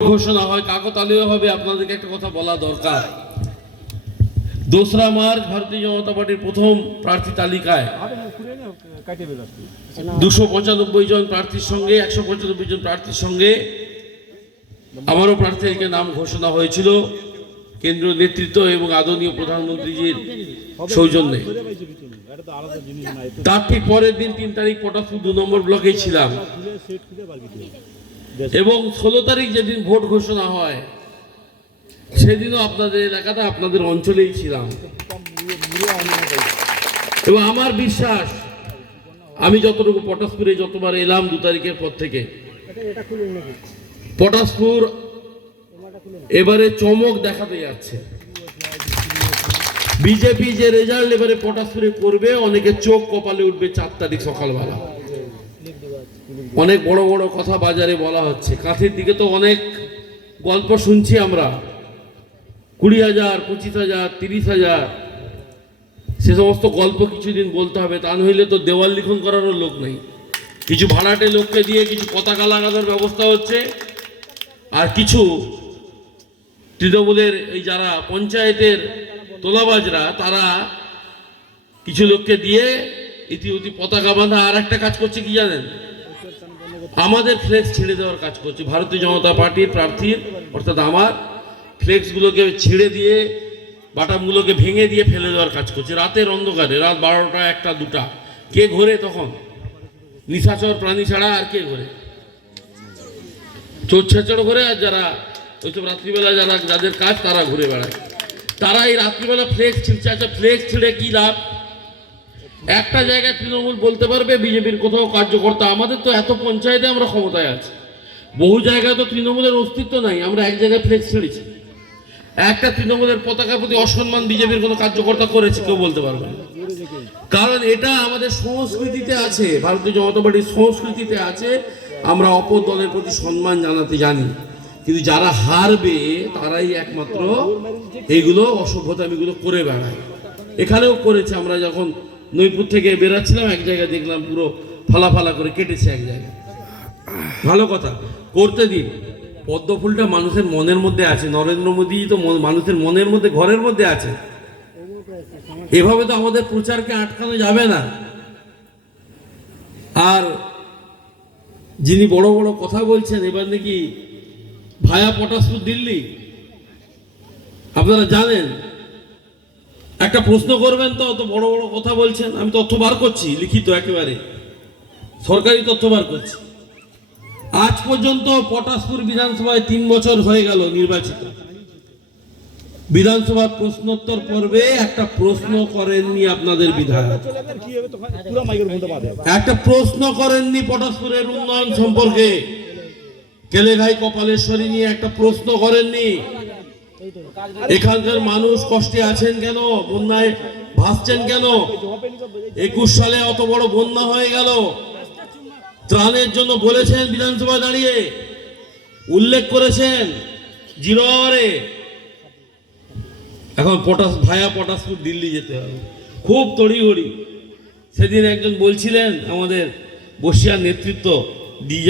ঘোষণা হয় কাকতালীয় ভাবে আপনাদেরকে একটা কথা বলা দরকার। দোসরা মার্চ ভারতীয় জনতা পার্টির প্রথম প্রার্থী তালিকায় দুশো পঁচানব্বই জন প্রার্থীর সঙ্গে, একশো পঁচানব্বই জন প্রার্থীর সঙ্গে আমারও প্রার্থীকে নাম ঘোষণা হয়েছিল। কেন্দ্রীয় নেতৃত্ব এবং আদরণীয় প্রধানমন্ত্রীজির সৌজন্যে। তার ঠিক পরের দিন তিন তারিখ পটাশপুর দু নম্বর ব্লকেই ছিলাম। এবং ষোলো তারিখ যেদিন ভোট ঘোষণা হয়, সেদিনও আপনাদের এলাকাটা আপনাদের অঞ্চলেই ছিলাম। এবং আমার বিশ্বাস, আমি যতটুকু পটাশপুরে যতবার এলাম দু তারিখের পর থেকে, পটাশপুর এবারে চমক দেখাতে যাচ্ছে। বিজেপি যে রেজাল্ট এবারে পটাশপুরে করবে, অনেকে চোখ কপালে উঠবে চার তারিখ সকালবেলা। অনেক বড় বড় কথা বাজারে বলা হচ্ছে। কাঁথির দিকে তো অনেক গল্প শুনছি আমরা। কুড়ি হাজার, পঁচিশ হাজার, তিরিশ হাজার, সে সমস্ত গল্প কিছুদিন বলতে হবে। তা নইলে তো দেওয়াল লিখন করারও লোক নেই। কিছু ভাড়াটে লোককে দিয়ে কিছু পতাকা লাগানোর ব্যবস্থা হচ্ছে। আর কিছু তৃণমূলের এই যারা পঞ্চায়েতের তোলাবাজরা, তারা কিছু লোককে দিয়ে ইতিউতি পতাকা বাঁধা আর একটা কাজ করছে কি জানেন? আমাদের ফ্লেক্স ছেড়ে দেওয়ার কাজ করছে। ভারতীয় জনতা পার্টির প্রার্থীর অর্থাৎ আমার ফ্লেক্সগুলোকে ছেড়ে দিয়ে, বাটামগুলোকে ভেঙে দিয়ে ফেলে দেওয়ার কাজ করছে। রাতের অন্ধকারে, রাত বারোটা, একটা, দুটা। কে ঘোরে তখন? নিশাচর প্রাণী ছাড়া আর কে ঘোরে? চোর ঘোরে আর যারা ওইসব রাত্রিবেলা যারা, যাদের কাজ তারা ঘুরে বেড়ায়। তারা এই রাত্রিবেলা ফ্লেক্স ছিঁড়ছে। আচ্ছা ফ্লেক্স ছিঁড়ে কি লাভ? একটা জায়গায় তৃণমূল বলতে পারবে, বিজেপির কোথাও কার্যকর্তা। আমাদের তো এত পঞ্চায়েতে আমরা ক্ষমতায় আছি। বহু জায়গায় তো তৃণমূলের অস্তিত্ব নাই, আমরা এক জায়গায় ফ্লেক্স ছেড়েছি। একটা তৃণমূলের পতাকার প্রতি অসম্মান বিজেপির কোনো কার্যকর্তা করেছে, কেউ বলতে পারবে কারণ এটা আমাদের সংস্কৃতিতে আছে, ভারতীয় জনতা পার্টির সংস্কৃতিতে আছে, আমরা অপর দলের প্রতি সম্মান জানাতে জানি। কিন্তু যারা হারবে, তারাই একমাত্র এইগুলো অসভ্যতামিগুলো করে বেড়ায়। এখানেও করেছে, আমরা যখন নৈপুর থেকে বেরাচ্ছিলাম, এক জায়গায় দেখলাম পুরো ফালা ফালা করে কেটেছে এক জায়গায়। ভালো কথা, করতে দিন। পদ্ম ফুলটা মানুষের মনের মধ্যে আছে, নরেন্দ্র মোদী তো মানুষের মনের মধ্যে, ঘরের মধ্যে আছে। এভাবে তো আমাদের প্রচারকে আটকানো যাবে না। আর যিনি বড় বড় কথা বলছেন, এবার নাকি ভায়া পটাশপুর দিল্লি? আপনারা জানেন একটা প্রশ্ন করবেন তো, অত বড় বড় কথা বলছেন, আমি তথ্য বার করছি, লিখিত একেবারে। সরকারি তথ্য বার করছি। আজ পর্যন্ত পটাশপুর বিধানসভায় তিন বছর হয়ে গেল নির্বাচিত। বিধানসভার প্রশ্নোত্তর পর্বে একটা প্রশ্ন করেননি আপনাদের বিধায়ক। একটা প্রশ্ন করেননি পটাশপুরের উন্নয়ন সম্পর্কে। কেলেঘাই কপালেশ্বরী নিয়ে একটা প্রশ্ন করেননি। এখানকার মানুষ কষ্টে আছেন কেন? বন্যায় ভাসছেন কেন? একুশ সালে অত বড় বন্যা হয়ে গেল। ত্রাণের জন্য বলেছেন বিধানসভায় দাঁড়িয়ে। উল্লেখ করেছেন জিরো আওয়ারে। এখন পটাশ, ভায়া পটাশপুর দিল্লি যেতে হবে। খুব তড়িঘড়ি। সেদিন একজন বলছিলেন আমাদের বসিয়ার নেতৃত্ব ডিজে